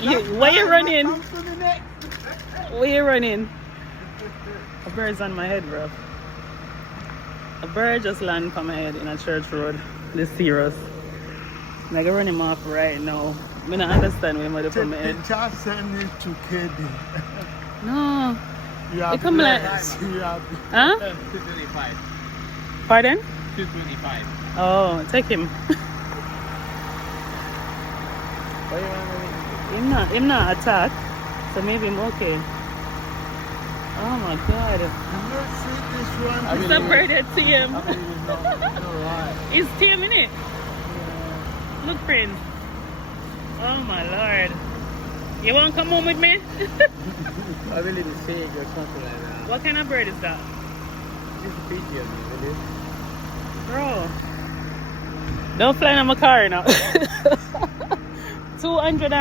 Where you running? Where you running? A bird's on my head, bro. A bird just landed on my head in a church road. This serious. I'm gonna run him off right now. I don't understand where I'm from my head. Just send it to KD. No. You are come like... Huh? 225. Pardon? 225. Oh, take him. Him not attack. So maybe I'm okay. Oh my god. It's a bird to him. It's Tim, innit? Look, friends. Oh my lord. You want to come home with me? I believe it's sage or something like that. What kind of bird is that? It's a pigeon, really. Bro. Don't fly in my car now. 200